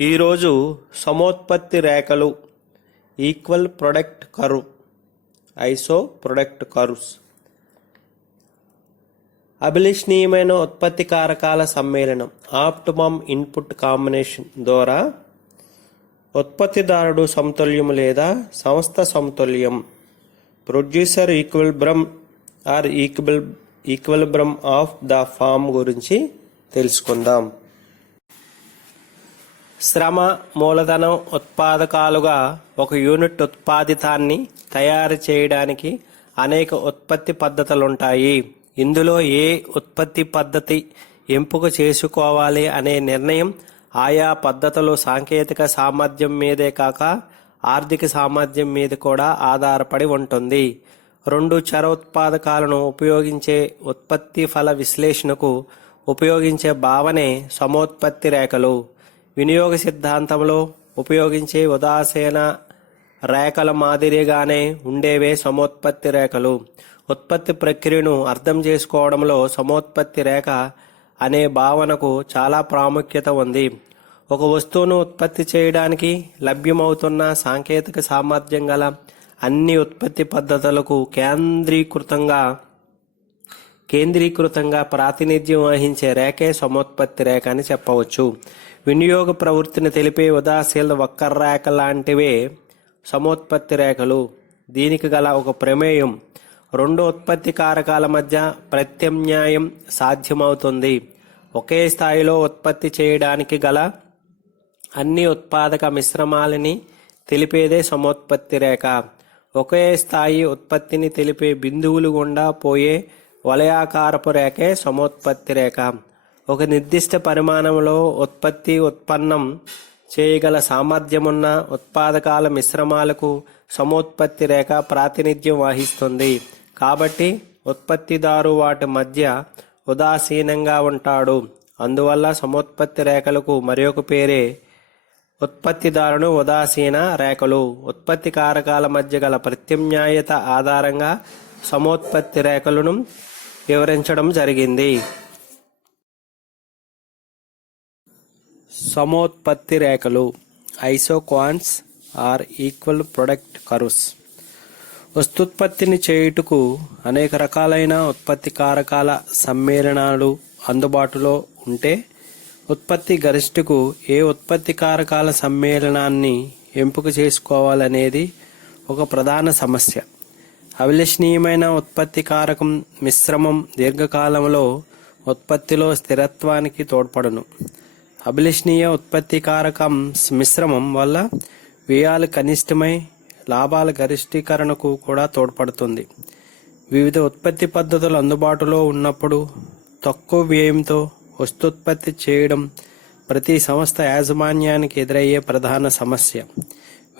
ఈరోజు సమోత్పత్తి రేఖలు equal product curve iso product curves అభిలషణీయమైన ఉత్పత్తి కారకాల సమ్మేళనం ఆప్టిమమ్ ఇన్పుట్ కాంబినేషన్ ద్వారా ఉత్పత్తిదారుడు సమతుల్యం లేదా సంస్థ సమతుల్యం producer equilibrium or equilibrium of the firm గురించి తెలుసుకుందాం. శ్రమ మూలధనం ఉత్పాదకాలుగా ఒక యూనిట్ ఉత్పాదితాన్ని తయారు చేయడానికి అనేక ఉత్పత్తి పద్ధతులుంటాయి. ఇందులో ఏ ఉత్పత్తి పద్ధతి ఎంపిక చేసుకోవాలి అనే నిర్ణయం ఆయా పద్ధతులు సాంకేతిక సామర్థ్యం మీదే కాక ఆర్థిక సామర్థ్యం మీద కూడా ఆధారపడి ఉంటుంది. రెండు చర ఉత్పాదకాలను ఉపయోగించే ఉత్పత్తి ఫల విశ్లేషణకు ఉపయోగించే భావనే సమోత్పత్తి రేఖలు. వినియోగ సిద్ధాంతంలో ఉపయోగించే ఉదాసీన రేఖల మాదిరిగానే ఉండేవే సమోత్పత్తి రేఖలు. ఉత్పత్తి ప్రక్రియను అర్థం చేసుకోవడంలో సమోత్పత్తి రేఖ అనే భావనకు చాలా ప్రాముఖ్యత ఉంది. ఒక వస్తువును ఉత్పత్తి చేయడానికి లభ్యమవుతున్న సాంకేతిక సామర్థ్యం గల అన్ని ఉత్పత్తి పద్ధతులకు కేంద్రీకృతంగా ప్రాతినిధ్యం వహించే రేఖే సమోత్పత్తి రేఖ అని చెప్పవచ్చు. వినియోగ ప్రవృత్తిని తెలిపే ఉదాసీన వక్రరేఖ లాంటివే సమోత్పత్తి రేఖలు. దీనికి గల ఒక ప్రమేయం రెండు ఉత్పత్తి కారకాల మధ్య ప్రత్యామ్నాయం సాధ్యమవుతుంది. ఒకే స్థాయిలో ఉత్పత్తి చేయడానికి గల అన్ని ఉత్పాదక మిశ్రమాలని తెలిపేదే సమోత్పత్తి రేఖ. ఒకే స్థాయి ఉత్పత్తిని తెలిపే బిందువులు గుండా పోయే వలయాకారపు రేఖే సమోత్పత్తి రేఖ. ఒక నిర్దిష్ట పరిమాణంలో ఉత్పన్నం చేయగల సామర్థ్యమున్న ఉత్పాదకాల మిశ్రమాలకు సమోత్పత్తి రేఖ ప్రాతినిధ్యం వహిస్తుంది. కాబట్టి ఉత్పత్తిదారు వాటి మధ్య ఉదాసీనంగా ఉంటాడు. అందువల్ల సమోత్పత్తి రేఖలకు మరొక పేరే ఉత్పత్తిదారుని ఉదాసీన రేఖలు. ఉత్పత్తి కారకాల మధ్య గల ప్రత్యామ్నాయత ఆధారంగా సమోత్పత్తి రేఖలను వివరించడం జరిగింది. సమోత్పత్తి రేఖలు ఐసోక్వాన్స్ ఆర్ ఈక్వల్ ప్రొడక్ట్ కర్వ్స్. వస్తుత్పత్తిని చేయుటకు అనేక రకాలైన ఉత్పత్తి కారకాల సమ్మేళనాలు అందుబాటులో ఉంటే ఉత్పత్తి గరిష్టకు ఏ ఉత్పత్తి కారకాల సమ్మేళనాన్ని ఎంపిక చేసుకోవాలనేది ఒక ప్రధాన సమస్య. అభిలషణీయమైన ఉత్పత్తి కారకం మిశ్రమం దీర్ఘకాలంలో ఉత్పత్తిలో స్థిరత్వానికి తోడ్పడును. అభిలషణీయ ఉత్పత్తి కారకం మిశ్రమం వల్ల వ్యయాలు కనిష్టమై లాభాల గరిష్టీకరణకు కూడా తోడ్పడుతుంది. వివిధ ఉత్పత్తి పద్ధతులు అందుబాటులో ఉన్నప్పుడు తక్కువ వ్యయంతో వస్తుత్పత్తి చేయడం ప్రతి సంస్థ యాజమాన్యానికి ఎదురయ్యే ప్రధాన సమస్య.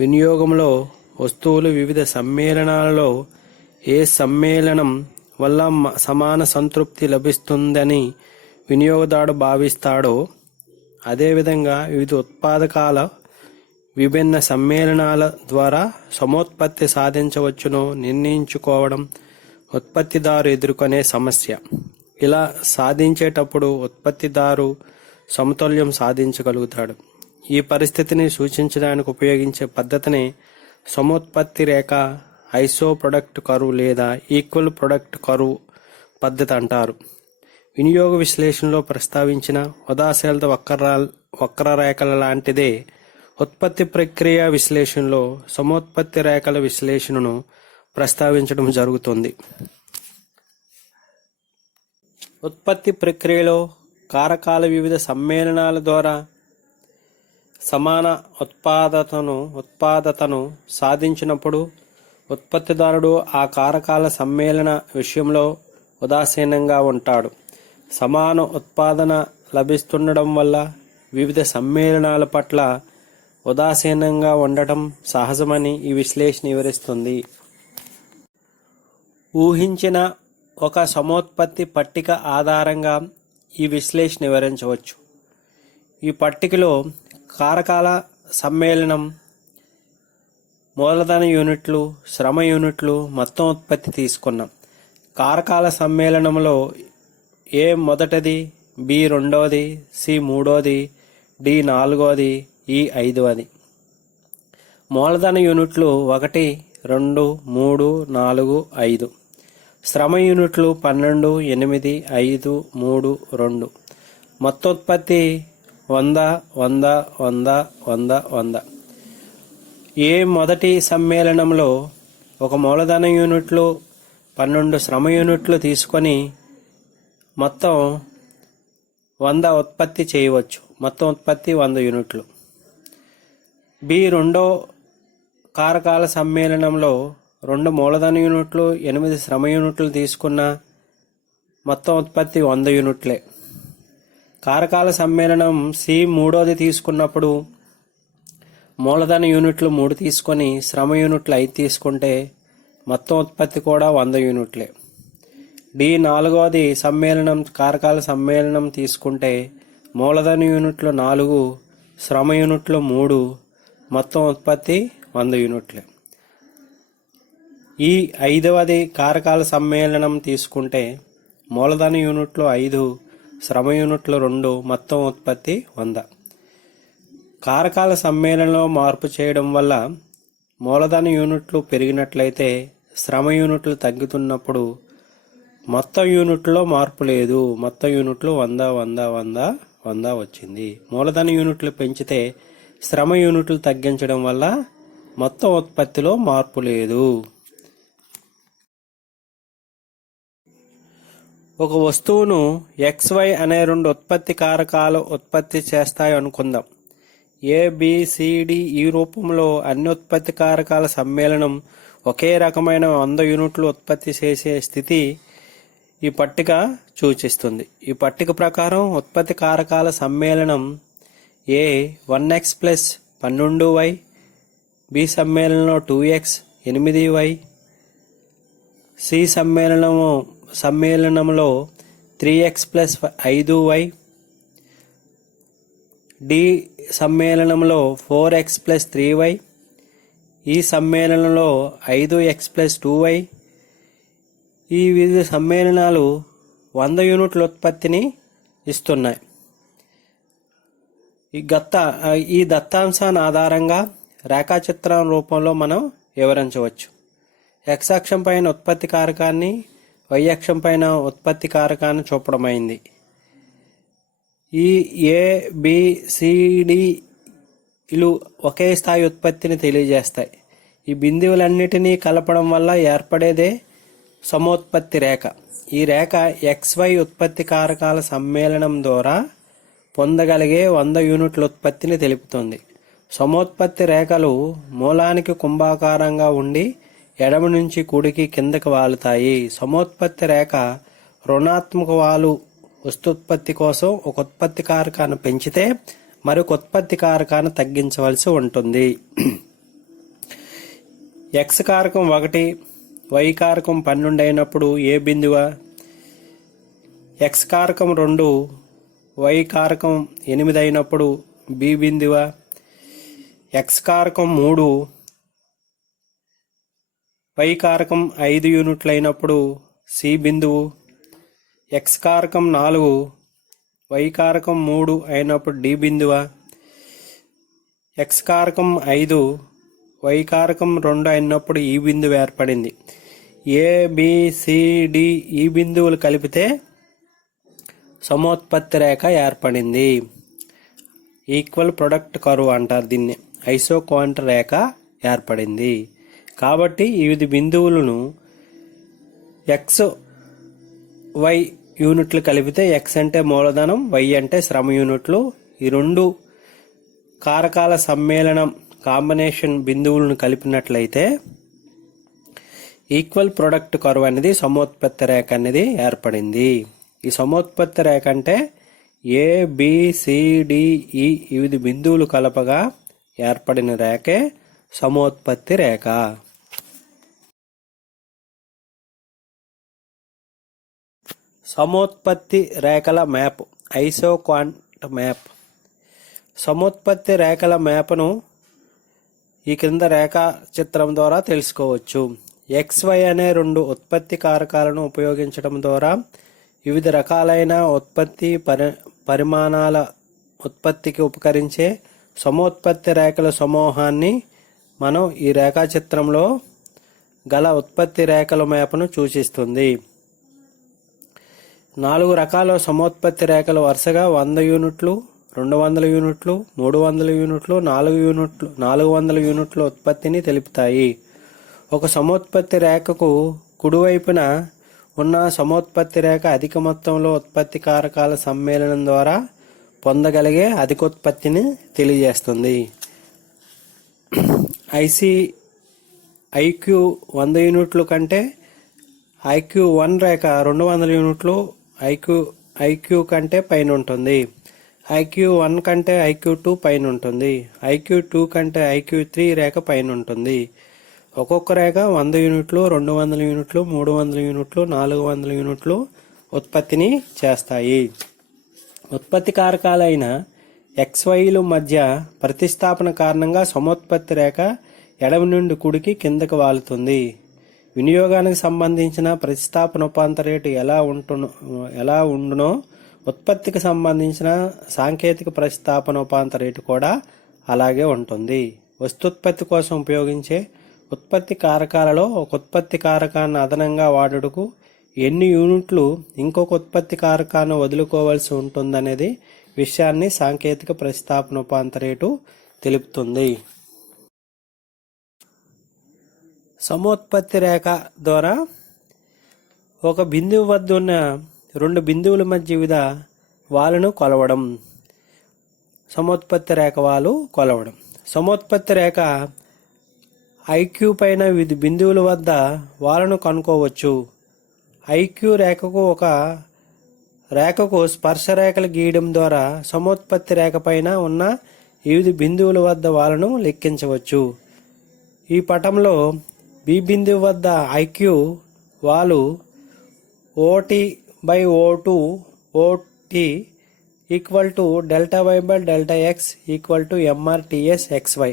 వినియోగంలో వస్తువులు వివిధ సమ్మేళనాలలో ఏ సమ్మేళనం వల్ల సమాన సంతృప్తి లభిస్తుందని వినియోగదారుడు భావిస్తాడో అదేవిధంగా వివిధ ఉత్పాదకాల విభిన్న సమ్మేళనాల ద్వారా సమోత్పత్తి సాధించవచ్చునో నిర్ణయించుకోవడం ఉత్పత్తిదారు ఎదుర్కొనే సమస్య. ఇలా సాధించేటప్పుడు ఉత్పత్తిదారు సమతుల్యం సాధించగలుగుతాడు. ఈ పరిస్థితిని సూచించడానికి ఉపయోగించే పద్ధతిని సమోత్పత్తి రేఖ ఐసో ప్రొడక్ట్ కర్వ్ లేదా ఈక్వల్ ప్రొడక్ట్ కర్వ్ పద్ధతి అంటారు. వినియోగ విశ్లేషణలో ప్రస్తావించిన ఉదాసీన వక్రరేఖల లాంటిదే ఉత్పత్తి ప్రక్రియ విశ్లేషణలో సమోత్పత్తి రేఖల విశ్లేషణను ప్రస్తావించడం జరుగుతుంది. ఉత్పత్తి ప్రక్రియలో కారకాల వివిధ సమ్మేళనాల ద్వారా సమాన ఉత్పాదతను సాధించినప్పుడు ఉత్పత్తిదారుడు ఆ కారకాల సమ్మేళన విషయంలో ఉదాసీనంగా ఉంటాడు. సమాన ఉత్పాదన లభిస్తుండడం వల్ల వివిధ సమ్మేళనాల పట్ల ఉదాసీనంగా ఉండటం సహజమని ఈ విశ్లేషణ వివరిస్తుంది. ఊహించిన ఒక సమోత్పత్తి పట్టిక ఆధారంగా ఈ విశ్లేషణ వివరించవచ్చు. ఈ పట్టికలో కారకాల సమ్మేళనం, మూలధన యూనిట్లు, శ్రమ యూనిట్లు, మొత్తం ఉత్పత్తి తీసుకున్నాం. కారకాల సమ్మేళనంలో ఏ మొదటిది, బి రెండవది, సి మూడోది, డి నాలుగోది, ఈ 5వది. మూలధన యూనిట్లు 1, 2, 3, 4, 5. శ్రమ యూనిట్లు 12, 8, 5, 3, 2. మొత్తం ఉత్పత్తి 100, 100, 100, 100, 100. ఏ మొదటి సమ్మేళనంలో ఒక మూలధన యూనిట్లు 12 శ్రమ యూనిట్లు తీసుకొని మొత్తం 100 ఉత్పత్తి చేయవచ్చు. మొత్తం ఉత్పత్తి 100 యూనిట్లు. బి రెండో కారకాల సమ్మేళనంలో 2 మూలధన యూనిట్లు 8 శ్రమ యూనిట్లు తీసుకున్న మొత్తం ఉత్పత్తి 100 యూనిట్లే. కారకాల సమ్మేళనం సి మూడోది తీసుకున్నప్పుడు మూలధన యూనిట్లు 3 తీసుకొని శ్రమ యూనిట్లు 5 తీసుకుంటే మొత్తం ఉత్పత్తి కూడా 100 యూనిట్లే. డి నాలుగవది సమ్మేళనం కారకాల సమ్మేళనం తీసుకుంటే మూలధన యూనిట్లు 4, శ్రమ యూనిట్లు 3, మొత్తం ఉత్పత్తి 100 యూనిట్లే. ఈ 5వది కారకాల సమ్మేళనం తీసుకుంటే మూలధన యూనిట్లు 5, శ్రమ యూనిట్లు 2, మొత్తం ఉత్పత్తి 100. కారకాల సమ్మేళనంలో మార్పు చేయడం వల్ల మూలధన యూనిట్లు పెరిగినట్లయితే శ్రమ యూనిట్లు తగ్గుతున్నప్పుడు మొత్తం యూనిట్లో మార్పు లేదు. మొత్తం యూనిట్లు 100, 100, 100, 100 వచ్చింది. మూలధన యూనిట్లు పెంచితే శ్రమ యూనిట్లు తగ్గించడం వల్ల మొత్తం ఉత్పత్తిలో మార్పు లేదు. ఒక వస్తువును XY అనే 2 ఉత్పత్తి కారకాలు ఉత్పత్తి చేస్తాయి అనుకుందాం. ABCD ఈ రూపంలో అన్ని ఉత్పత్తి కారకాల సమ్మేళనం ఒకే రకమైన 100 యూనిట్లు ఉత్పత్తి చేసే స్థితి ఈ పట్టిక సూచిస్తుంది. ఈ పట్టిక ప్రకారం ఉత్పత్తి కారకాల సమ్మేళనం A 1x plus 12y, B సమ్మేళనంలో 2x 8y, C సమ్మేళనంలో 3x ప్లస్ 5y, డి సమ్మేళనంలో 4x ప్లస్ 3y, ఈ సమ్మేళనంలో 5x ప్లస్ 2y. ఈ వివిధ సమ్మేళనాలు 100 యూనిట్ల ఉత్పత్తిని ఇస్తున్నాయి. ఈ దత్తాంశాన్ని ఆధారంగా రేఖాచిత్రం రూపంలో మనం వివరించవచ్చు. x అక్షం పైన ఉత్పత్తి కారకాన్ని, y అక్షం పైన ఉత్పత్తి కారకాన్ని చూపడమైంది. ఈ ABCDలు ఒకే స్థాయి ఉత్పత్తిని తెలియజేస్తాయి. ఈ బిందువులన్నిటినీ కలపడం వల్ల ఏర్పడేదే సమోత్పత్తి రేఖ. ఈ రేఖ XY ఉత్పత్తి కారకాల సమ్మేళనం ద్వారా పొందగలిగే 100 యూనిట్ల ఉత్పత్తిని తెలుపుతుంది. సమోత్పత్తి రేఖలు మూలానికి కుంభాకారంగా ఉండి ఎడమ నుంచి కుడికి కిందకి వాలుతాయి. సమోత్పత్తి రేఖ రుణాత్మక వాలు వస్తుత్పత్తి కోసం ఒక ఉత్పత్తి కారకాన్ని పెంచితే మరొక ఉత్పత్తి కారకాన్ని తగ్గించవలసి ఉంటుంది. X కారకం 1, Y కారకం 12 అయినప్పుడు ఏ బిందువ, X కారకం 2, Y కారకం 8 అయినప్పుడు బి బిందువ, X కారకం 3, Y కారకం 5 యూనిట్లు అయినప్పుడు సి బిందువు, X కారకం 4, Y కారకం 3 అయినప్పుడు డి బిందువ, X కారకం 5, Y కారకం 2 అయినప్పుడు ఈ బిందువు ఏర్పడింది. ABCD ఈ బిందువులు కలిపితే సమోత్పత్తి రేఖ ఏర్పడింది. ఈక్వల్ ప్రొడక్ట్ కర్వ్ అంటారు దీన్ని. ఐసోకాంటర్ రేఖ ఏర్పడింది. కాబట్టి వివిధ బిందువులను XY యూనిట్లు కలిపితే X అంటే మూలధనం, Y అంటే శ్రమ యూనిట్లు. ఈ 2 కారకాల సమ్మేళనం కాంబినేషన్ బిందువులను కలిపినట్లయితే ఈక్వల్ ప్రొడక్ట్ కర్వ్ అనేది సమోత్పత్తి రేఖ అనేది ఏర్పడింది. ఈ సమోత్పత్తి రేఖ అంటే ABCDE వివిధ బిందువులు కలపగా ఏర్పడిన రేఖే సమోత్పత్తి రేఖ. సమోత్పత్తి రేఖల మ్యాప్, ఐసోకాంట్ మ్యాప్. సమోత్పత్తి రేఖల మ్యాప్ను ఈ క్రింద రేఖా చిత్రం ద్వారా తెలుసుకోవచ్చు. XY అనే 2 ఉత్పత్తి కారకాలను ఉపయోగించడం ద్వారా వివిధ రకాలైన ఉత్పత్తి పరిమాణాల ఉత్పత్తికి ఉపకరించే సమోత్పత్తి రేఖల సమూహాన్ని మనం ఈ రేఖాచిత్రంలో గల ఉత్పత్తి రేఖల మ్యాప్ను సూచిస్తుంది. 4 రకాల సమోత్పత్తి రేఖలు వరుసగా 100 యూనిట్లు, 200 యూనిట్లు, 300 యూనిట్లు, 400 యూనిట్ల ఉత్పత్తిని తెలుపుతాయి. ఒక సమోత్పత్తి రేఖకు కుడివైపున ఉన్న సమోత్పత్తి రేఖ అధిక మొత్తంలో ఉత్పత్తి కారకాల సమ్మేళనం ద్వారా పొందగలిగే అధికోత్పత్తిని తెలియజేస్తుంది. ఐక్యూ 100 యూనిట్లు కంటే IQ1 రేఖ 200 యూనిట్లు ఐక్యూ కంటే పైన ఉంటుంది. IQ1 కంటే IQ2 పైన ఉంటుంది. IQ2 కంటే IQ3 రేఖ పైన ఉంటుంది. ఒక్కొక్క రేఖ 100 యూనిట్లు, 200 యూనిట్లు, 300 యూనిట్లు, 400 యూనిట్లు ఉత్పత్తిని చేస్తాయి. ఉత్పత్తి కారకాలైన XYల మధ్య ప్రతిస్థాపన కారణంగా సమోత్పత్తి రేఖ ఎడమ నుండి కుడికి కిందకి వాలుతుంది. వినియోగానికి సంబంధించిన ప్రతిస్థాపన ఉపాంత రేటు ఎలా ఉండునో ఉత్పత్తికి సంబంధించిన సాంకేతిక ప్రతిస్థాపన ఉపాంత రేటు కూడా అలాగే ఉంటుంది. వస్తుత్పత్తి కోసం ఉపయోగించే ఉత్పత్తి కారకాలలో ఒక ఉత్పత్తి కారకాన్ని అదనంగా వాడుటకు ఎన్ని యూనిట్లు ఇంకొక ఉత్పత్తి కారకాన్ని వదులుకోవాల్సి ఉంటుందనేది విషయాన్ని సాంకేతిక ప్రతిస్థాపన ఉపాంత రేటు తెలుపుతుంది. సమోత్పత్తి రేఖ ద్వారా ఒక బిందువు వద్ద ఉన్న 2 బిందువుల మధ్య వివిధ వాలును కొలవడం. సమోత్పత్తి రేఖ వాలు కొలవడం. సమోత్పత్తి రేఖ ఐక్యూ పైన వివిధ బిందువుల వద్ద వాలును కనుక్కోవచ్చు. ఐక్యూ రేఖకు స్పర్శ రేఖలు గీయడం ద్వారా సమోత్పత్తి రేఖ పైన ఉన్న వివిధ బిందువుల వద్ద వాలును లెక్కించవచ్చు. ఈ పటంలో బి బిందువు వద్ద ఐక్యూ వాలు OT/O2 OT equal to ΔY/ΔX equal to MRTS XY.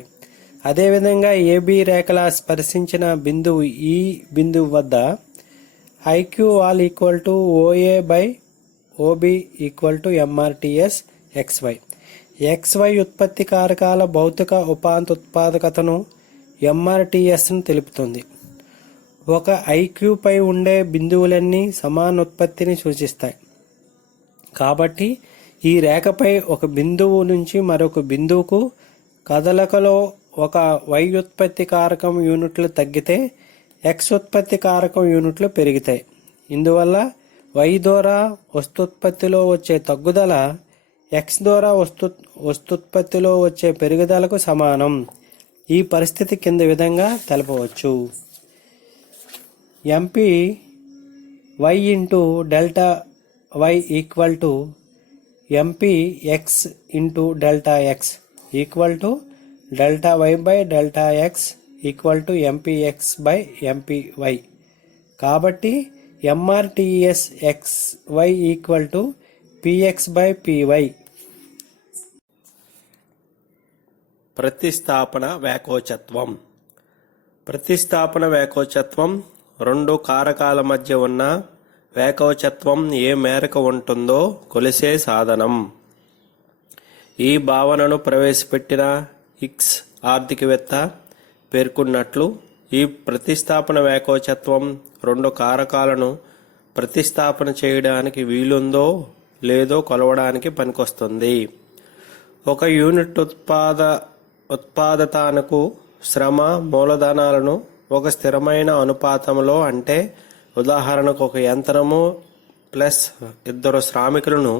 అదేవిధంగా ఏబి రేఖల స్పర్శించిన బిందువు ఈ బిందువు వద్ద ఐక్యూ వాల్ equal to OA/OB equal to MRTS XY. XY ఉత్పత్తి కారకాల భౌతిక ఉపాంత ఉత్పాదకతను MRTSను తెలుపుతుంది. ఒక ఐక్యూ పై ఉండే బిందువులన్నీ సమాన ఉత్పత్తిని సూచిస్తాయి. కాబట్టి ఈ రేఖపై ఒక బిందువు నుంచి మరొక బిందువుకు కదలికలో ఒక Y ఉత్పత్తి కారకం యూనిట్లు తగ్గితే X ఉత్పత్తి కారకం యూనిట్లు పెరుగుతాయి. ఇందువల్ల Y ద్వారా వస్తుత్పత్తిలో వచ్చే తగ్గుదల X ద్వారా వస్తుత్పత్తిలో వచ్చే పెరుగుదలకు సమానం. ఈ పరిస్థితి కింద విధంగా తెలపవచ్చు. MP Y into delta Y equal to MP X into delta X equal to delta Y/డెల్టా X ఈక్వల్ టు MPX/MPY. కాబట్టి MRTS XY equal to PX/PY. ప్రతిస్థాపన వ్యాకోచత్వం. ప్రతిస్థాపన వ్యాకోచత్వం 2 కారకాల మధ్య ఉన్న వ్యాకోచత్వం ఏ మేరకు ఉంటుందో కొలిసే సాధనం. ఈ భావనను ప్రవేశపెట్టిన హిగ్స్ ఆర్థికవేత్త పేర్కొన్నట్లు ఈ ప్రతిస్థాపన వ్యాకోచత్వం 2 కారకాలను ప్రతిస్థాపన చేయడానికి వీలుందో లేదో కొలవడానికి పనికొస్తుంది. ఒక యూనిట్ ఉత్పాదనకు శ్రమ మూలధనాలను ఒక స్థిరమైన అనుపాతంలో, అంటే ఉదాహరణకు ఒక యంత్రము ప్లస్ 2 శ్రామికులను,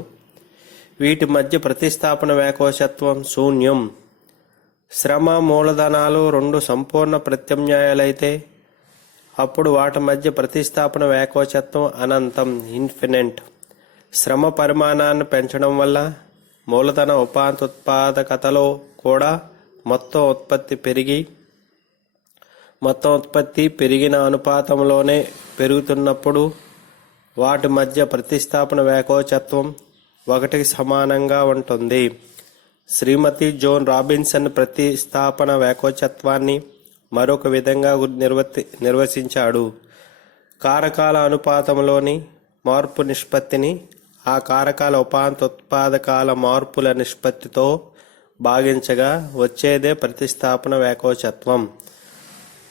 వీటి మధ్య ప్రతిస్థాపన వ్యాకోచత్వం శూన్యం. శ్రమ మూలధనాలు 2 సంపూర్ణ ప్రత్యామ్నాయాలైతే అప్పుడు వాటి మధ్య ప్రతిస్థాపన వ్యాకోచత్వం అనంతం, ఇన్ఫినిట్. శ్రమ పరిమాణాన్ని పెంచడం వల్ల మూలధన ఉపాంత ఉత్పాదకతలో కూడా మొత్తం ఉత్పత్తి పెరిగిన అనుపాతంలోనే పెరుగుతున్నప్పుడు వాటి మధ్య ప్రతిస్థాపన వ్యాకోచత్వం 1కి సమానంగా ఉంటుంది. శ్రీమతి జోన్ రాబిన్సన్ ప్రతిస్థాపన వ్యాకోచత్వాన్ని మరొక విధంగా నిర్వచించాడు. కారకాల అనుపాతంలోని మార్పు నిష్పత్తిని ఆ కారకాల ఉపాంత ఉత్పాదకాల మార్పుల నిష్పత్తితో భాగించగా వచ్చేదే ప్రతిస్థాపన వేకోచత్వం.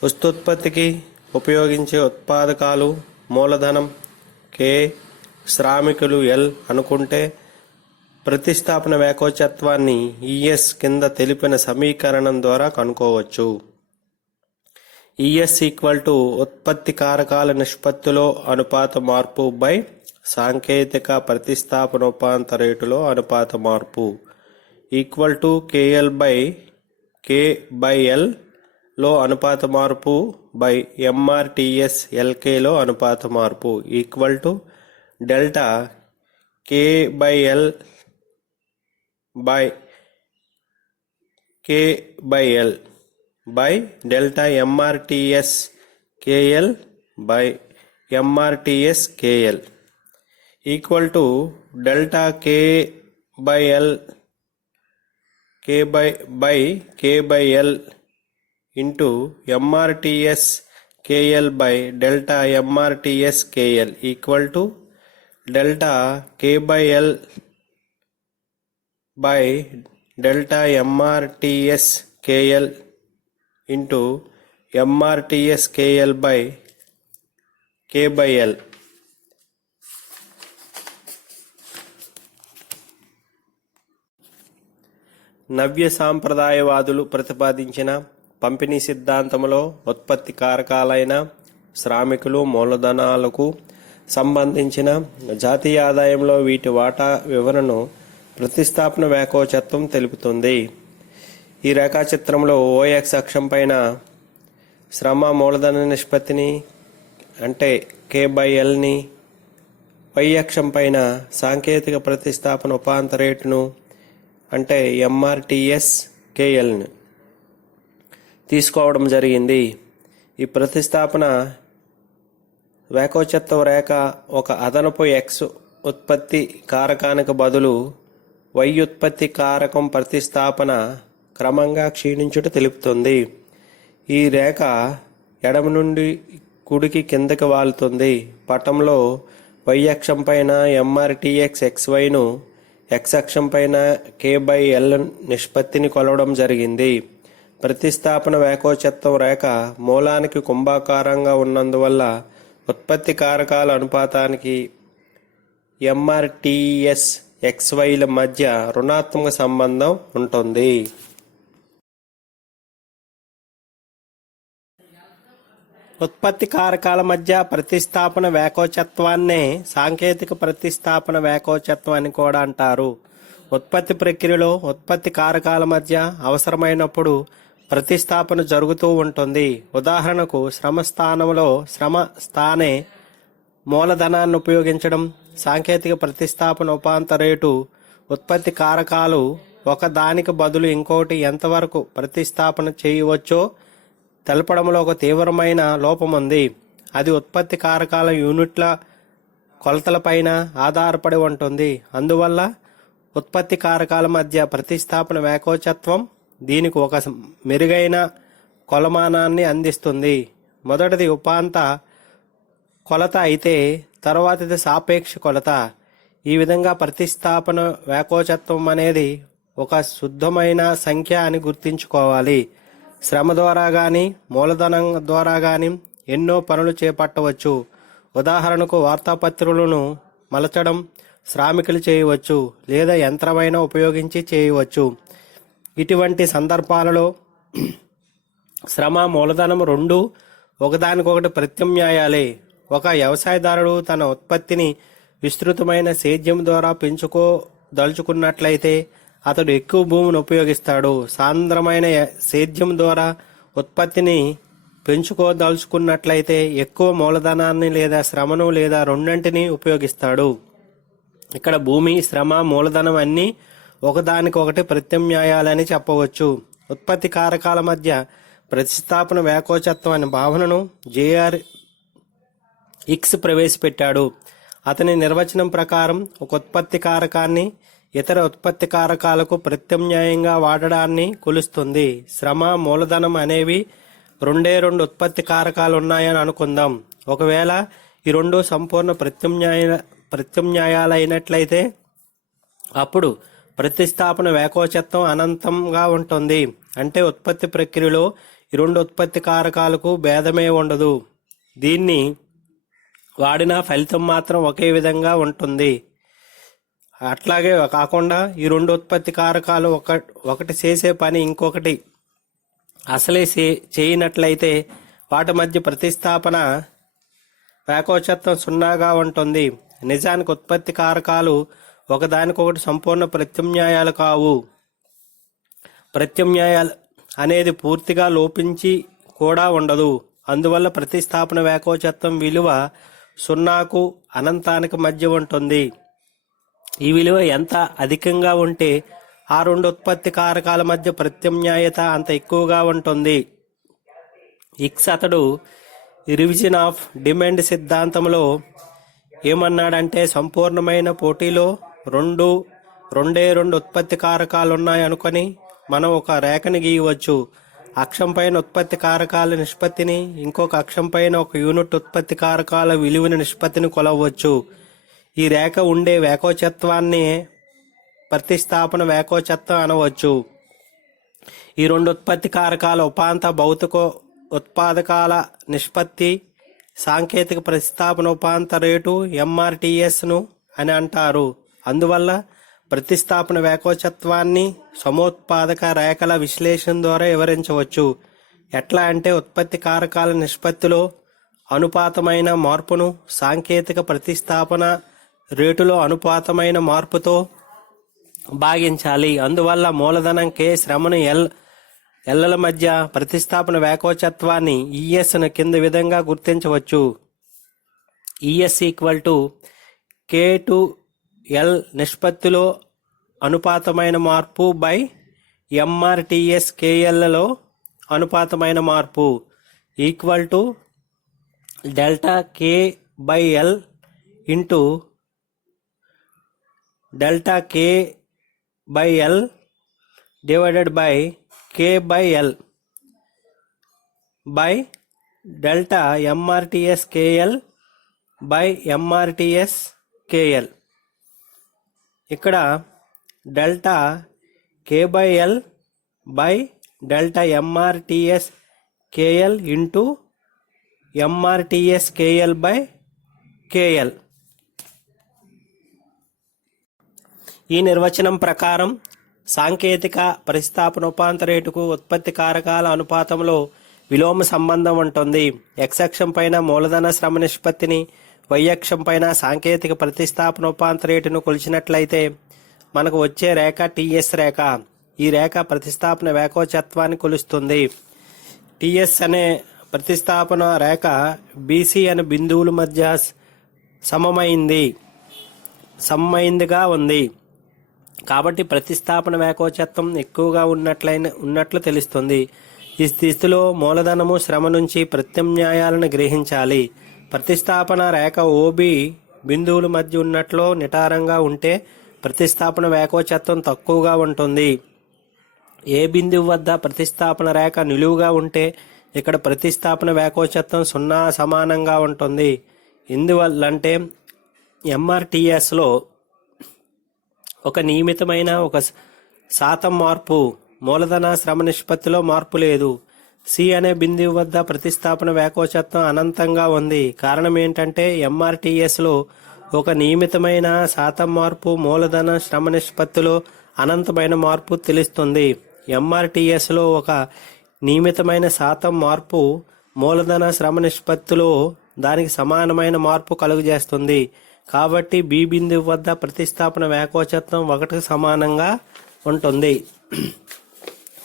వస్తూత్పత్తికి ఉపయోగించే ఉత్పాదకాలు మూలధనం K, శ్రామికులు L అనుకుంటే ప్రతిస్థాపన వేకోచత్వాన్ని ES కింద తెలిపిన సమీకరణం ద్వారా కనుక్కోవచ్చు. ES ఉత్పత్తి కారకాల నిష్పత్తిలో అనుపాత మార్పు బై సాంకేతిక ప్రతిస్థాపనోపాంత రేటులో అనుపాత మార్పు KL బై K/L లో అనుపాత మార్పు బై MRTS LK లో అనుపాత మార్పు delta K/L by K/L by delta MRTS KL by MRTS KL delta K/L by K/L into MRTS KL by delta MRTS KL delta K/L by delta MRTS KL into MRTS KL by K/L. నవ్య సాంప్రదాయవాదులు ప్రతిపాదించిన పంపిణీ సిద్ధాంతంలో ఉత్పత్తి కారకాలైన శ్రామికులు మూలధనాలకు సంబంధించిన జాతీయ ఆదాయంలో వీటి వాటా వివరణను ప్రతిస్థాపన వేకోచత్వం తెలుపుతుంది. ఈ రేఖాచిత్రంలో OX అక్షం పైన శ్రమ మూలధన నిష్పత్తిని అంటే K/Lని, Y అక్షం పైన సాంకేతిక ప్రతిస్థాపన ఉపాంత రేటును అంటే MRTS KLను తీసుకోవడం జరిగింది. ఈ ప్రతిస్థాపన వేకోచత్వ రేఖ ఒక అదనపు X ఉత్పత్తి కారకానికి బదులు Y ఉత్పత్తి కారకం ప్రతిస్థాపన క్రమంగా క్షీణించుట తెలుపుతుంది. ఈ రేఖ ఎడమ నుండి కుడికి కిందకి వాలుతుంది. పటంలో Y అక్షం పైన MRTX XYను, X అక్షం పైన K/L నిష్పత్తిని కొలవడం జరిగింది. ప్రతిస్థాపన వేకోచత్వం రేఖ మూలానికి కుంభాకారంగా ఉన్నందువల్ల ఉత్పత్తి కారకాల అనుపాతానికి MRTS XYల మధ్య రుణాత్మక సంబంధం ఉంటుంది. ఉత్పత్తి కారకాల మధ్య ప్రతిస్థాపన వేకోచత్వాన్నే సాంకేతిక ప్రతిస్థాపన వేకోచత్వం అని కూడా అంటారు. ఉత్పత్తి ప్రక్రియలో ఉత్పత్తి కారకాల మధ్య అవసరమైనప్పుడు ప్రతిస్థాపన జరుగుతూ ఉంటుంది. ఉదాహరణకు శ్రమ స్థానంలో శ్రమ స్థానే మూలధనాన్ని ఉపయోగించడం, సాంకేతిక ప్రతిస్థాపన ఉపాంత రేటు, ఉత్పత్తి కారకాలు ఒకదానికి బదులు ఇంకోటి ఎంతవరకు ప్రతిస్థాపన చేయవచ్చో తెలపడంలో ఒక తీవ్రమైన లోపం ఉంది. అది ఉత్పత్తి కారకాల యూనిట్ల కొలతలపైన ఆధారపడి ఉంటుంది. అందువల్ల ఉత్పత్తి కారకాల మధ్య ప్రతిస్థాపన వేకోచత్వం దీనికి ఒక మెరుగైన కొలమానాన్ని అందిస్తుంది. మొదటిది ఉపాంత కొలత అయితే తరువాతిది సాపేక్ష కొలత. ఈ విధంగా ప్రతిస్థాపన వేకోచత్వం అనేది ఒక శుద్ధమైన సంఖ్య అని గుర్తుంచుకోవాలి. శ్రమ ద్వారా కానీ మూలధనం ద్వారా కానీ ఎన్నో పనులు చేపట్టవచ్చు. ఉదాహరణకు వార్తాపత్రికలను మలచడం శ్రామికులు చేయవచ్చు, లేదా యంత్రమైన ఉపయోగించి చేయవచ్చు. ఇటువంటి సందర్భాలలో శ్రమ మూలధనం రెండు ఒకదానికొకటి ప్రత్యామ్నాయాలే. ఒక వ్యవసాయదారుడు తన ఉత్పత్తిని విస్తృతమైన సేద్యం ద్వారా పెంచుకోదలుచుకున్నట్లయితే అతడు ఎక్కువ భూమిని ఉపయోగిస్తాడు. సాంద్రమైన సేద్యం ద్వారా ఉత్పత్తిని పెంచుకోదలుచుకున్నట్లయితే ఎక్కువ మూలధనాన్ని లేదా శ్రమను లేదా రెండింటిని ఉపయోగిస్తాడు. ఇక్కడ భూమి, శ్రమ, మూలధనం అన్నీ ఒకదానికొకటి ప్రత్యామ్నాయాలని చెప్పవచ్చు. ఉత్పత్తి కారకాల మధ్య ప్రతిస్థాపన వేకోచత్వం అనే భావనను J.R. హిక్స్ ప్రవేశపెట్టాడు. అతని నిర్వచనం ప్రకారం ఒక ఉత్పత్తి కారకాన్ని ఇతర ఉత్పత్తి కారకాలకు ప్రత్యామ్నాయంగా వాడడాన్ని కొలుస్తుంది. శ్రమ, మూలధనం అనేవి రెండు ఉత్పత్తి కారకాలు ఉన్నాయని అనుకుందాం. ఒకవేళ ఈ రెండు సంపూర్ణ ప్రత్యామ్నాయాలైనట్లయితే అప్పుడు ప్రతిస్థాపన వ్యాకోచత్వం అనంతంగా ఉంటుంది. అంటే ఉత్పత్తి ప్రక్రియలో ఈ రెండు ఉత్పత్తి కారకాలకు భేదమే ఉండదు. దీన్ని వాడిన ఫలితం మాత్రం ఒకే విధంగా ఉంటుంది. అట్లాగే కాకుండా ఈ రెండు ఉత్పత్తి కారకాలు ఒకటి చేసే పని ఇంకొకటి అసలే చేయనట్లయితే వాటి మధ్య ప్రతిస్థాపన వ్యాకోచత్వం సున్నాగా ఉంటుంది. నిజానికి ఉత్పత్తి కారకాలు ఒకదానికొకటి సంపూర్ణ ప్రత్యామ్నాయాలు కావు. ప్రత్యామ్నాయాలు అనేది పూర్తిగా లోపించి కూడా ఉండదు. అందువల్ల ప్రతిస్థాపన వ్యాకోచత్వం విలువ సున్నాకు అనంతానికి మధ్య ఉంటుంది. ఈ విలువ ఎంత అధికంగా ఉంటే ఆ రెండు ఉత్పత్తి కారకాల మధ్య ప్రత్యామ్నాయత అంత ఎక్కువగా ఉంటుంది. హిగ్స్ అతడు రివిజన్ ఆఫ్ డిమాండ్ సిద్ధాంతంలో ఏమన్నాడంటే, సంపూర్ణమైన పోటీలో రెండే రెండు ఉత్పత్తి కారకాలు ఉన్నాయనుకొని మనం ఒక రేఖని గీయవచ్చు. అక్షం పైన ఉత్పత్తి కారకాల నిష్పత్తిని, ఇంకొక అక్షం పైన ఒక యూనిట్ ఉత్పత్తి కారకాల విలువని నిష్పత్తిని కొలవచ్చు. ఈ రేఖ ఉండే వ్యాకోచత్వాన్ని ప్రతిస్థాపన వ్యాకోచత్వం అనవచ్చు. ఈ రెండు ఉత్పత్తి కారకాల ఉపాంత భౌతిక ఉత్పాదకాల నిష్పత్తి సాంకేతిక ప్రతిస్థాపన ఉపాంత రేటు MRTSను అని అంటారు. అందువల్ల ప్రతిస్థాపన వ్యాకోచత్వాన్ని సమోత్పాదక రేఖల విశ్లేషణ ద్వారా వివరించవచ్చు. ఎట్లా అంటే, ఉత్పత్తి కారకాల నిష్పత్తిలో అనుపాతమైన మార్పును సాంకేతిక ప్రతిస్థాపన రేటులో అనుపాతమైన మార్పుతో భాగించాలి. అందువల్ల మూలధనం K, శ్రమను Lల మధ్య ప్రతిస్థాపన వ్యాకోచత్వాన్ని ESను కింద విధంగా గుర్తించవచ్చు. ES K to L నిష్పత్తిలో అనుపాతమైన మార్పు బై MRTS KLలో అనుపాతమైన మార్పు equal to delta K by L into delta K by L divided by K by L by delta MRTS KL by MRTS KL. ఇక్కడ delta K by L by delta MRTS KL into MRTS KL by KL. ఈ నిర్వచనం ప్రకారం సాంకేతిక ప్రతిస్థాపన ఉపాంత రేటుకు ఉత్పత్తి కారకాల అనుపాతంలో విలోమ సంబంధం ఉంటుంది. X అక్షం పైన మూలధన శ్రమ నిష్పత్తిని, Y అక్షం పైన సాంకేతిక ప్రతిస్థాపన ఉపాంత రేటును కొలిచినట్లయితే మనకు వచ్చే రేఖ TS రేఖ. ఈ రేఖ ప్రతిస్థాపన వ్యాకోచత్వాన్ని కొలుస్తుంది. TS అనే ప్రతిస్థాపన రేఖ BC అనే బిందువుల మధ్య సమమైందిగా ఉంది. కాబట్టి ప్రతిస్థాపన వ్యాకోచత్వం ఎక్కువగా ఉన్నట్లు తెలుస్తుంది. ఈ స్థితిలో మూలధనము శ్రమ నుంచి ప్రత్యామ్నాయాలను గ్రహించాలి. ప్రతిస్థాపన రేఖ OB బిందువుల మధ్య ఉన్నట్లు నిటారంగా ఉంటే ప్రతిస్థాపన వ్యాకోచత్వం తక్కువగా ఉంటుంది. ఏ బిందువు వద్ద ప్రతిస్థాపన రేఖ నిలువుగా ఉంటే ఇక్కడ ప్రతిస్థాపన వ్యాకోచత్వం 0 సమానంగా ఉంటుంది. ఎందువల్లంటే MRTSలో ఒక నియమితమైన ఒక శాతం మార్పు, మూలధన శ్రమ నిష్పత్తిలో మార్పు లేదు. C అనే బిందువు వద్ద ప్రతిస్థాపన వ్యాకోచత్వం అనంతంగా ఉంది. కారణం ఏంటంటే MRTSలో ఒక నియమితమైన శాతం మార్పు, మూలధన శ్రమ నిష్పత్తిలో అనంతమైన మార్పు తెలుస్తుంది. MRTSలో ఒక నియమితమైన శాతం మార్పు మూలధన శ్రమ నిష్పత్తిలో దానికి సమానమైన మార్పు కలుగజేస్తుంది. కాబట్టి B బిందువు వద్ద ప్రతిస్థాపన వ్యాకోచత్వం 1కి సమానంగా ఉంటుంది.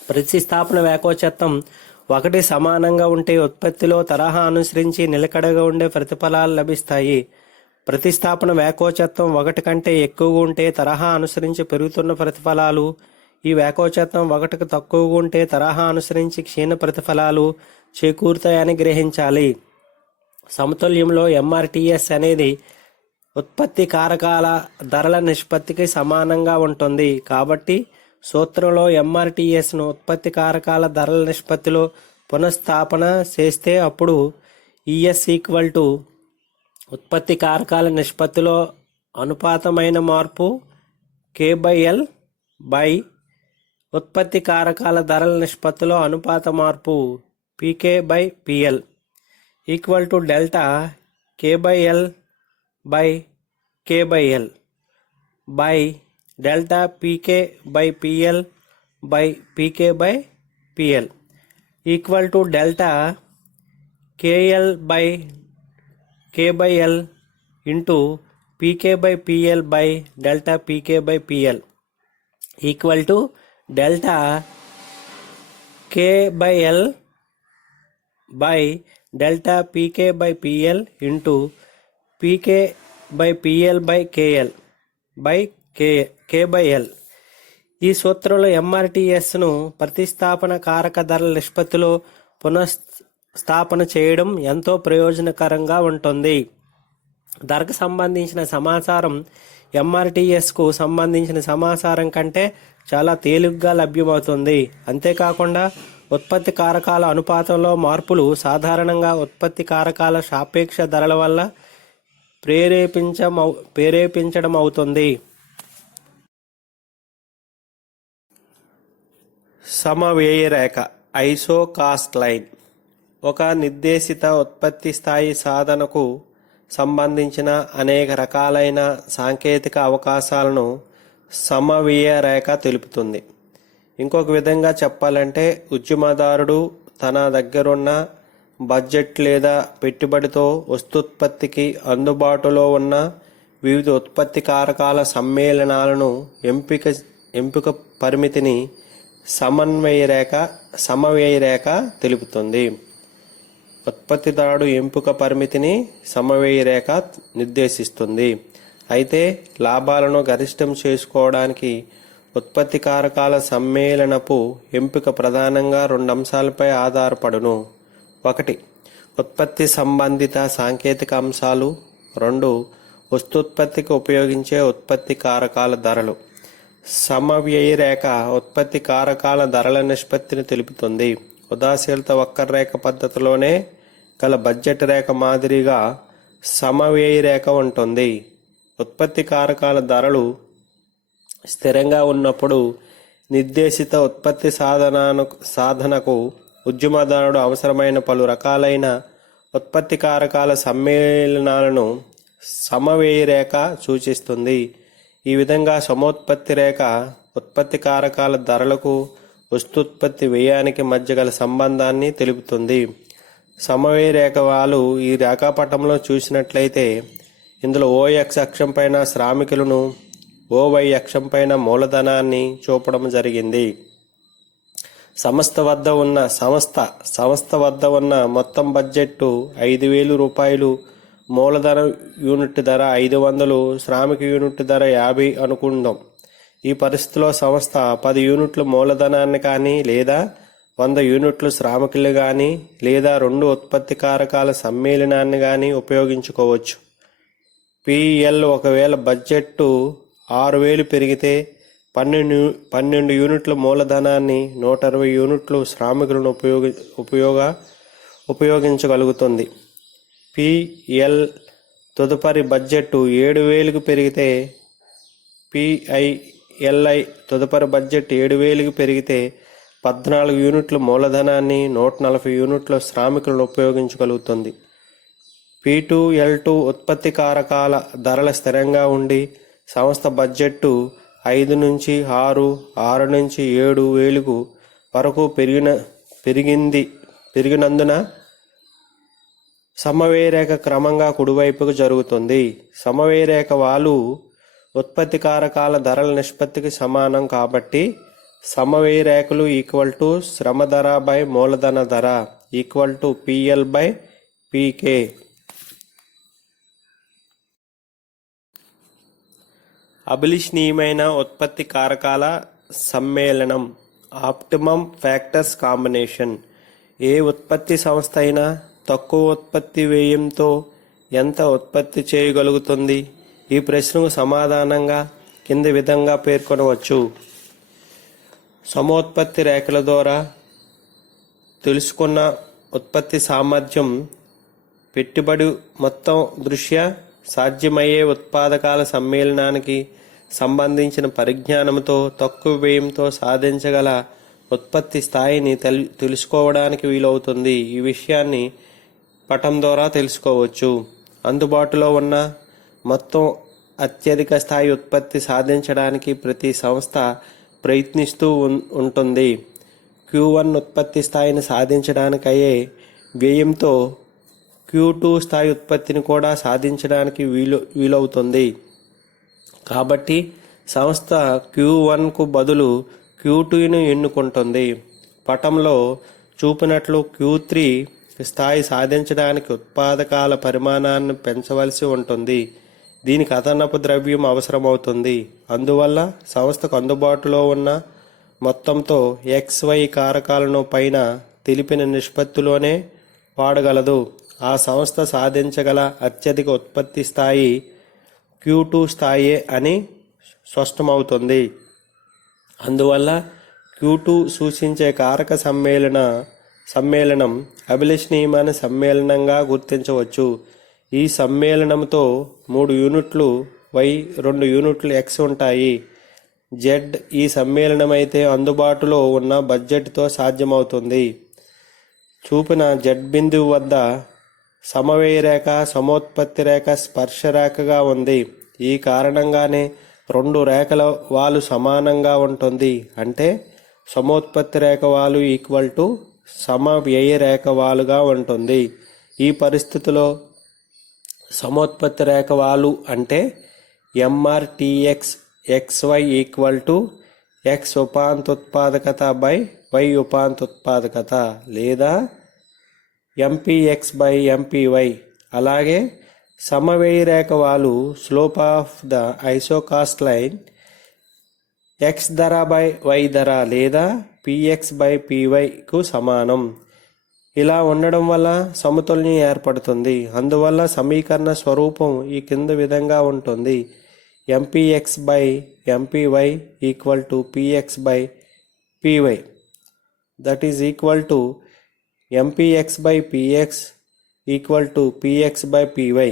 ప్రతిస్థాపన వ్యాకోచత్వం 1 సమానంగా ఉంటే ఉత్పత్తిలో తరహా అనుసరించి నిలకడగా ఉండే ప్రతిఫలాలు లభిస్తాయి. ప్రతిస్థాపన వ్యాకోచత్వం 1 కంటే ఎక్కువగా ఉంటే తరహా అనుసరించి పెరుగుతున్న ప్రతిఫలాలు, ఈ వ్యాకోచత్వం 1కు తక్కువగా ఉంటే తరహా అనుసరించి క్షీణ ప్రతిఫలాలు చేకూరుతాయని గ్రహించాలి. సమతుల్యంలో MRTS అనేది ఉత్పత్తి కారకాల ధరల నిష్పత్తికి సమానంగా ఉంటుంది. కాబట్టి సూత్రంలో MRTSను ఉత్పత్తి కారకాల ధరల నిష్పత్తిలో పునఃస్థాపన చేస్తే అప్పుడు ES ఉత్పత్తి కారకాల నిష్పత్తిలో అనుపాతమైన మార్పు K బై L బై ఉత్పత్తి కారకాల ధరల నిష్పత్తిలో అనుపాత మార్పు PK by PL equal to delta K by L by K by L by delta PK by PL by PK by PL equal to delta KL by K by L into PK by PL by delta PK by PL equal to delta K by L by delta PK by PL into PK by PL by KL by K by L. ఈ సూత్రంలో ఎంఆర్టీఎస్ను ప్రతిస్థాపన కారక ధరల నిష్పత్తిలో పునఃస్థాపన చేయడం ఎంతో ప్రయోజనకరంగా ఉంటుంది. ధరకు సంబంధించిన సమాచారం ఎంఆర్టీఎస్కు సంబంధించిన సమాచారం కంటే చాలా తేలిగ్గా లభ్యమవుతుంది. అంతేకాకుండా ఉత్పత్తి కారకాల అనుపాతంలో మార్పులు సాధారణంగా ఉత్పత్తి కారకాల సాపేక్ష ధరల వల్ల ప్రేరేపించడం అవుతుంది. సమవ్యయ రేఖ ఐసో కాస్ట్ లైన్ ఒక నిర్దేశిత ఉత్పత్తి స్థాయి సాధనకు సంబంధించిన అనేక రకాలైన సాంకేతిక అవకాశాలను సమవ్యయ రేఖ తెలుపుతుంది. ఇంకొక విధంగా చెప్పాలంటే ఉద్యమదారుడు తన దగ్గరున్న బడ్జెట్ లేదా పెట్టుబడితో వస్తూత్పత్తికి అందుబాటులో ఉన్న వివిధ ఉత్పత్తి కారకాల సమ్మేళనాలను ఎంపిక పరిమితిని సమవ్యయ రేఖ తెలుపుతుంది. ఉత్పత్తిదారుడు ఎంపిక పరిమితిని సమవ్యయ రేఖ నిర్దేశిస్తుంది. అయితే లాభాలను గరిష్టం చేసుకోవడానికి ఉత్పత్తి కారకాల సమ్మేళనపు ఎంపిక ప్రధానంగా రెండు అంశాలపై ఆధారపడును. 1. ఉత్పత్తి సంబంధిత సాంకేతిక అంశాలు. 2. వస్తూత్పత్తికి ఉపయోగించే ఉత్పత్తి కారకాల ధరలు. సమవ్యయ రేఖ ఉత్పత్తి కారకాల ధరల నిష్పత్తిని తెలుపుతుంది. ఉదాసీనత వక్రరేఖ పద్ధతిలోనే గల బడ్జెట్ రేఖ మాదిరిగా సమవ్యయ రేఖ ఉంటుంది. ఉత్పత్తి కారకాల ధరలు స్థిరంగా ఉన్నప్పుడు నిర్దేశిత ఉత్పత్తి సాధనకు ఉద్యమదారుడు అవసరమైన పలు రకాలైన ఉత్పత్తి కారకాల సమ్మేళనాలను సమవ్యయ రేఖ సూచిస్తుంది. ఈ విధంగా సమోత్పత్తి రేఖ ఉత్పత్తి కారకాల ధరలకు వస్తూత్పత్తి వ్యయానికి మధ్య గల సంబంధాన్ని తెలుపుతుంది. సమవ్యయ రేఖ వాళ్ళు ఈ రేఖాపటంలో చూసినట్లయితే ఇందులో ఓఎక్స్ అక్షం పైన శ్రామికులను, ఓవై అక్షం పైన మూలధనాన్ని చూపడం జరిగింది. సంస్థ వద్ద ఉన్న మొత్తం బడ్జెట్ 5,000 రూపాయలు, మూలధన యూనిట్ ధర 500, శ్రామిక యూనిట్ ధర 50 అనుకుందాం. ఈ పరిస్థితిలో సంస్థ 10 యూనిట్లు మూలధనాన్ని కానీ లేదా 100 యూనిట్లు శ్రామికులు కానీ లేదా 2 ఉత్పత్తి కారకాల సమ్మేళనాన్ని కానీ ఉపయోగించుకోవచ్చు. పిఎల్ ఒకవేళ బడ్జెట్ 6,000 పెరిగితే 12 యూనిట్ల మూలధనాన్ని 120 యూనిట్లు శ్రామికులను ఉపయోగించగలుగుతుంది. పిఎల్ తదుపరి బడ్జెట్ 7,000కు పెరిగితే పిఐఎల్ఐ తదుపరి బడ్జెట్ 7,000కు పెరిగితే 14 యూనిట్ల మూలధనాన్ని 140 యూనిట్ల శ్రామికులను ఉపయోగించగలుగుతుంది. P2L2 ఉత్పత్తి కారకాల ధరల స్థిరంగా ఉండి సంస్థ బడ్జెట్ 5 నుంచి 6, 6 నుంచి 7,000 వరకు పెరిగినందున సమవ్యయ రేఖ క్రమంగా కుడివైపుకు జరుగుతుంది. సమవ్యయ రేఖ వాలు ఉత్పత్తి కారకాల ధరల నిష్పత్తికి సమానం కాబట్టి సమవ్యయ రేఖలు ఈక్వల్ టు శ్రమ ధర బై మూలధన ధర ఈక్వల్ టు పిఎల్ బై పీకే. అభిలషణీయమైన ఉత్పత్తి కారకాల సమ్మేళనం ఆప్టిమమ్ ఫ్యాక్టర్స్ కాంబినేషన్. ఏ ఉత్పత్తి సంస్థ అయినా తక్కువ ఉత్పత్తి వ్యయంతో ఎంత ఉత్పత్తి చేయగలుగుతుంది? ఈ ప్రశ్నకు సమాధానంగా కింది విధంగా పేర్కొనవచ్చు. సమోత్పత్తి రేఖల ద్వారా తెలుసుకున్న ఉత్పత్తి సామర్థ్యం పెట్టుబడి మొత్తం దృష్ట్యా సాధ్యమయ్యే ఉత్పాదకాల సమ్మేళనానికి సంబంధించిన పరిజ్ఞానంతో తక్కువ వ్యయంతో సాధించగల ఉత్పత్తి స్థాయిని తెలుసుకోవడానికి వీలవుతుంది. ఈ విషయాన్ని పటం ద్వారా తెలుసుకోవచ్చు. అందుబాటులో ఉన్న మొత్తం అత్యధిక స్థాయి ఉత్పత్తి సాధించడానికి ప్రతి సంస్థ ప్రయత్నిస్తూ ఉంటుంది. Q1 ఉత్పత్తి స్థాయిని సాధించడానికి అయ్యే వ్యయంతో Q2 స్థాయి ఉత్పత్తిని కూడా సాధించడానికి వీలవుతుంది. కాబట్టి సంస్థ Q1కు బదులు Q2ను ఎన్నుకుంటుంది. పటంలో చూపినట్లు Q3 స్థాయి సాధించడానికి ఉత్పాదకాల పరిమాణాన్ని పెంచవలసి ఉంటుంది. దీనికి అదనపు ద్రవ్యం అవసరమవుతుంది. అందువల్ల సంస్థకు అందుబాటులో ఉన్న మొత్తంతో XY కారకాలను పైన తెలిపిన నిష్పత్తిలోనే వాడగలదు. ఆ సంస్థ సాధించగల అత్యధిక ఉత్పత్తి స్థాయి Q2 స్థాయి అని స్పష్టమవుతుంది. అందువల్ల Q2 సూచించే కారక సమ్మేళనం అభిలషణీయమైన సమ్మేళనంగా గుర్తించవచ్చు. ఈ సమ్మేళనంతో 3 యూనిట్లు Y, 2 యూనిట్లు X ఉంటాయి. Z ఈ సమ్మేళనం అయితే అందుబాటులో ఉన్న బడ్జెట్తో సాధ్యమవుతుంది. చూపిన Z బిందువు వద్ద సమవ్యయ రేఖ, సమోత్పత్తి రేఖ స్పర్శ రేఖగా ఉంది. ఈ కారణంగానే 2 రేఖల వాలు సమానంగా ఉంటుంది. అంటే సమోత్పత్తి రేఖ వాలు ఈక్వల్ టు సమవ్యయ రేఖ వాలుగా ఉంటుంది. ఈ పరిస్థితిలో సమోత్పత్తి రేఖ వాలు అంటే MRTX XY equal to X ఉపాంతోత్పాదకత బై Y ఉపాంతోత్పాదకత లేదా MPX బై MPY. అలాగే సమవ్యయ రేఖ వాలు slope of the isocost line X ధర బై Y ధర లేదా PX బై PYకు సమానం. ఇలా ఉండడం వల్ల సమతుల్యం ఏర్పడుతుంది. అందువల్ల సమీకరణ స్వరూపం ఈ కింద విధంగా ఉంటుంది. MPX by MPY equal to PX by PY. That is equal to MPX by PX equal to PX by PY.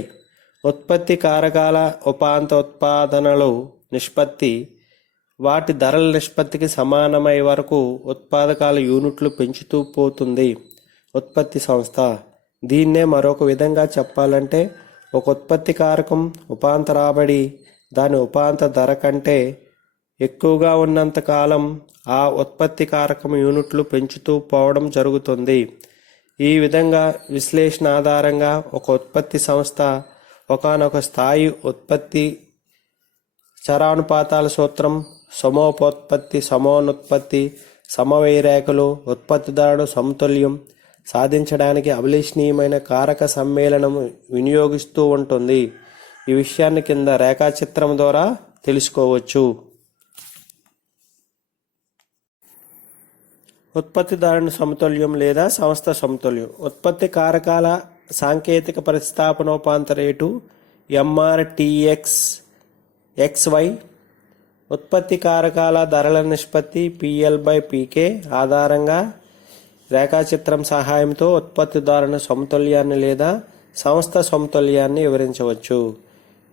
ఉత్పత్తి కారకాల ఉపాంత ఉత్పాదనలు నిష్పత్తి వాటి ధరల నిష్పత్తికి సమానమై వరకు ఉత్పాదకాల యూనిట్లు పెంచుతూ పోతుంది ఉత్పత్తి సంస్థ. దీన్నే మరొక విధంగా చెప్పాలంటే ఒక ఉత్పత్తి కారకం ఉపాంత రాబడి దాని ఉపాంత ధర కంటే ఎక్కువగా ఉన్నంత కాలం ఆ ఉత్పత్తి కారకం యూనిట్లు పెంచుతూ పోవడం జరుగుతుంది. ఈ విధంగా విశ్లేషణ ఆధారంగా ఒక ఉత్పత్తి సంస్థ ఒకానొక స్థాయి ఉత్పత్తి చరానుపాతాల సూత్రం, సమోపోత్పత్తి, సమోనుత్పత్తి, సమవ్యయ రేఖలు, ఉత్పత్తిదారుడు సమతుల్యం సాధించడానికి అభిలషణీయమైన కారక సమ్మేళనం వినియోగిస్తూ ఉంటుంది. ఈ విషయాన్ని కింద రేఖాచిత్రం ద్వారా తెలుసుకోవచ్చు. ఉత్పత్తిదారుని సమతుల్యం లేదా సంస్థ సమతుల్యం. ఉత్పత్తి కారకాల సాంకేతిక ప్రతిస్థాపనోపాంత రేటు MRTX XY. ఉత్పత్తి కారకాల ధరల నిష్పత్తి PL/PK ఆధారంగా రేఖాచిత్రం సహాయంతో ఉత్పత్తిదారుని సమతుల్యాన్ని లేదా సంస్థ సమతుల్యాన్ని వివరించవచ్చు.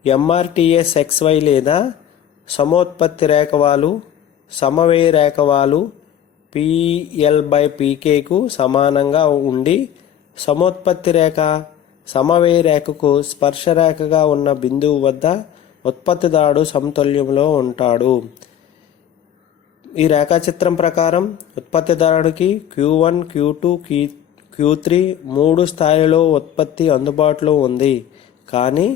MRTS XY లేదా సమోత్పత్తి రేఖవాలు సమవ్యయ రేఖవాలు PL/PKకు సమానంగా ఉండి సమోత్పత్తి రేఖ సమవ్యయ రేఖకు స్పర్శ రేఖగా ఉన్న బిందువు వద్ద ఉత్పత్తిదారుడు సమతుల్యంలో ఉంటాడు. ఈ రేఖాచిత్రం ప్రకారం ఉత్పత్తిదారుడికి Q1, Q2, Q3 3 స్థాయిలో ఉత్పత్తి అందుబాటులో ఉంది. కానీ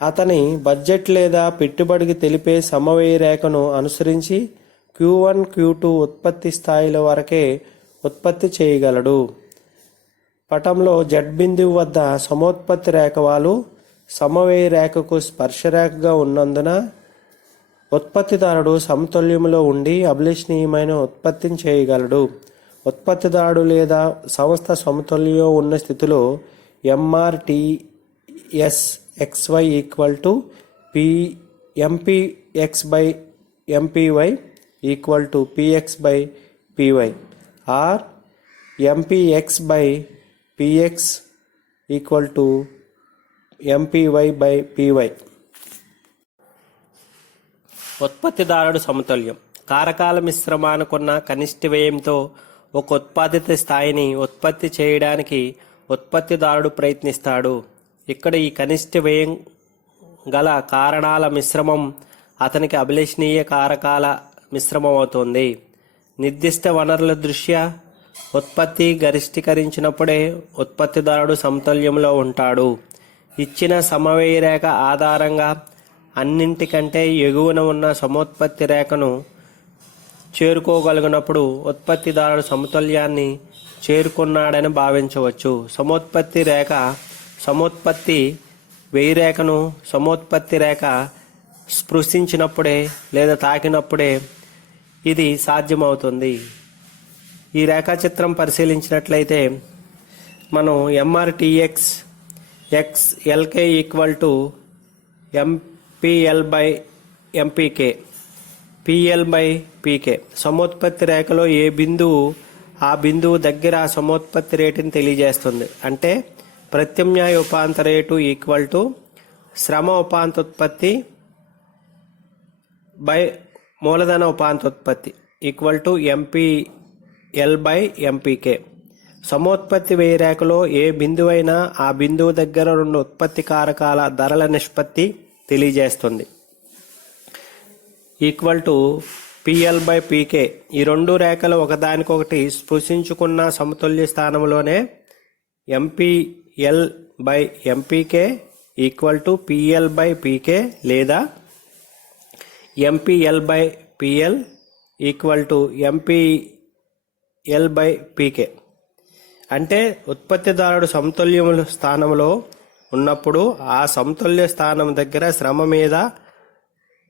అతని బడ్జెట్ లేదా పెట్టుబడికి తెలిపే సమవ్యయ రేఖను అనుసరించి Q1, Q2 ఉత్పత్తి స్థాయిల వరకే ఉత్పత్తి చేయగలడు. పటంలో Z బిందువు వద్ద సమోత్పత్తి రేఖవాలు సమవ్యయ రేఖకు స్పర్శ రేఖగా ఉన్నందున ఉత్పత్తిదారుడు సమతుల్యంలో ఉండి అభిలషణీయమైన ఉత్పత్తిని చేయగలడు. ఉత్పత్తిదారుడు లేదా సంస్థ సమతుల్యంలో ఉన్న స్థితిలో MRTS XY equal to MPX by MPY equal to PX by PY or MPX by PX equal to MPY by PY. ఉత్పత్తిదారుడు సమతుల్యం. కారకాల మిశ్రమానుకున్న కనిష్ట వ్యయంతో ఒక ఉత్పాదిత స్థాయిని ఉత్పత్తి చేయడానికి ఉత్పత్తిదారుడు ప్రయత్నిస్తాడు. ఇక్కడ ఈ కనిష్ట వ్యయం గల కారణాల మిశ్రమం అతనికి అభిలషణీయ కారకాల మిశ్రమం అవుతుంది. నిర్దిష్ట వనరుల దృష్ట్యా ఉత్పత్తి గరిష్టీకరించినప్పుడే ఉత్పత్తిదారుడు సమతుల్యంలో ఉంటాడు. ఇచ్చిన సమవ్యయ రేఖ ఆధారంగా అన్నింటికంటే ఎగువన ఉన్న సమోత్పత్తి రేఖను చేరుకోగలిగినప్పుడు ఉత్పత్తిదారుడు సమతుల్యాన్ని చేరుకున్నాడని భావించవచ్చు. సమోత్పత్తి రేఖ సమోత్పత్తి వ్యయ రేఖను సమోత్పత్తి రేఖ స్పృశించినప్పుడే లేదా తాకినప్పుడే ఇది సాధ్యమవుతుంది. ఈ రేఖాచిత్రం పరిశీలించినట్లయితే మనం MRTX X LK equal to MPL by MPK PL by PK. సమోత్పత్తి రేఖలో ఏ బిందువు ఆ బిందువు దగ్గర సమోత్పత్తి రేటుని తెలియజేస్తుంది. అంటే ప్రత్యామ్నాయ ఉపాంత రేటు ఈక్వల్ టు శ్రమ ఉపాంతోత్పత్తి బై మూలధన ఉపాంతోత్పత్తి equal to MPL by MPK. సమోత్పత్తి వ్యయ రేఖలో ఏ బిందువైనా ఆ బిందువు దగ్గర రెండు ఉత్పత్తి కారకాల ధరల నిష్పత్తి తెలియజేస్తుంది. Equal to PL by PK. ఈ రెండు రేఖలు ఒకదానికొకటి స్పృశించుకున్న సమతుల్య స్థానంలోనే MPL by MPK equal to PL by PK లేదా MPL by PL equal to MPL by PK. అంటే ఉత్పత్తిదారుడు సమతుల్య స్థానంలో ఉన్నప్పుడు ఆ సమతుల్య స్థానం దగ్గర శ్రమ మీద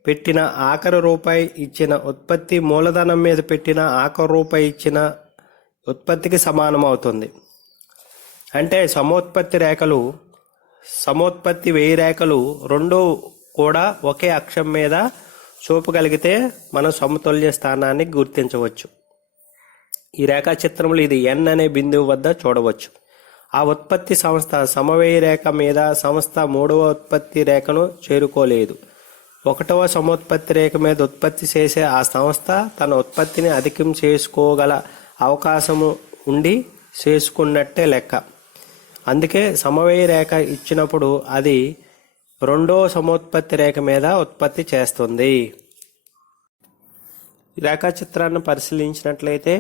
పెట్టిన ఆఖరి రూపాయి ఇచ్చిన ఉత్పత్తి మూలధనం మీద పెట్టిన ఆఖరి రూపాయి ఇచ్చిన ఉత్పత్తికి సమానం అవుతుంది. అంటే సమోత్పత్తి వ్యయ రేఖలు రెండూ కూడా ఒకే అక్షం మీద చూపగలిగితే మనం సమతుల్య స్థానాన్ని గుర్తించవచ్చు. ఈ రేఖాచిత్రంలో ఇది N అనే బిందువు వద్ద చూడవచ్చు. ఆ ఉత్పత్తి సంస్థ సమవ్యయ రేఖ మీద సంస్థ మూడవ ఉత్పత్తి రేఖను చేరుకోలేదు. ఒకటవ సమోత్పత్తి రేఖ మీద ఉత్పత్తి చేసే ఆ సంస్థ తన ఉత్పత్తిని అధికం చేసుకోగల అవకాశము ఉండి చేసుకున్నట్టే లెక్క. అందుకే సమవ్యయ రేఖ ఇచ్చినప్పుడు అది రెండో సమోత్పత్తి రేఖ మీద ఉత్పత్తి చేస్తుంది. ఈ రేఖాచిత్రాన్ని పరిశీలించినట్లయితే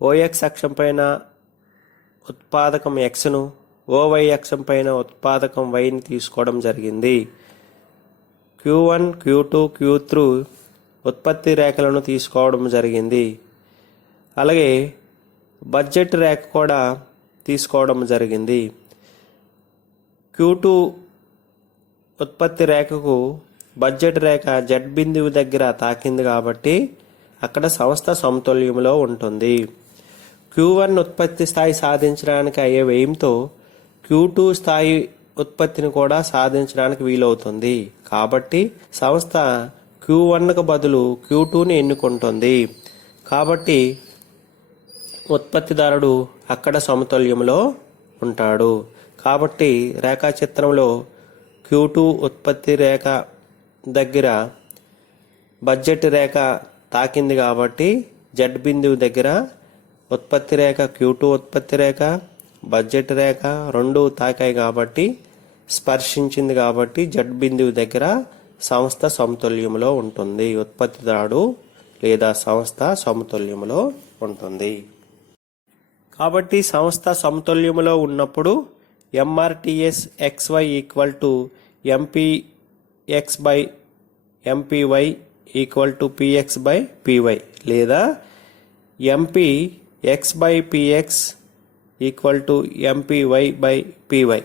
ఓఎక్స్ అక్షం పైన ఉత్పాదకం ఎక్స్ను, ఓవై అక్షం పైన ఉత్పాదకం వైని తీసుకోవడం జరిగింది. Q1, Q2, Q3 ఉత్పత్తి రేఖలను తీసుకోవడం జరిగింది. అలాగే బడ్జెట్ రేఖ కూడా తీసుకోవడం జరిగింది. Q2 ఉత్పత్తి రేఖకు బడ్జెట్ రేఖ జెడ్ బిందువు దగ్గర తాకింది కాబట్టి అక్కడ సంస్థ సమతుల్యంలో ఉంటుంది. Q1 ఉత్పత్తి స్థాయి సాధించడానికి అయ్యే వ్యయంతో Q2 స్థాయి ఉత్పత్తిని కూడా సాధించడానికి వీలవుతుంది. కాబట్టి సంస్థ Q1కు బదులు Q2ని ఎన్నుకుంటుంది. కాబట్టి ఉత్పత్తిదారుడు అక్కడ సమతుల్యంలో ఉంటాడు. కాబట్టి రేఖాచిత్రంలో Q2 ఉత్పత్తి రేఖ దగ్గర బడ్జెట్ రేఖ తాకింది కాబట్టి జెడ్ బిందువు దగ్గర ఉత్పత్తి రేఖ Q2 ఉత్పత్తి రేఖ బడ్జెట్ రేఖ రెండు తాకాయి కాబట్టి స్పర్శించింది కాబట్టి జెడ్ బిందువు దగ్గర సంస్థ సమతుల్యంలో ఉంటుంది. ఉత్పత్తిదారుడు లేదా సంస్థ సమతుల్యంలో ఉంటుంది. కాబట్టి సంస్థ సమతుల్యంలో ఉన్నప్పుడు MRTS XY equal to MPX by MPY equal to PX by PY లేదా MPX by PX equal to MPY by PY.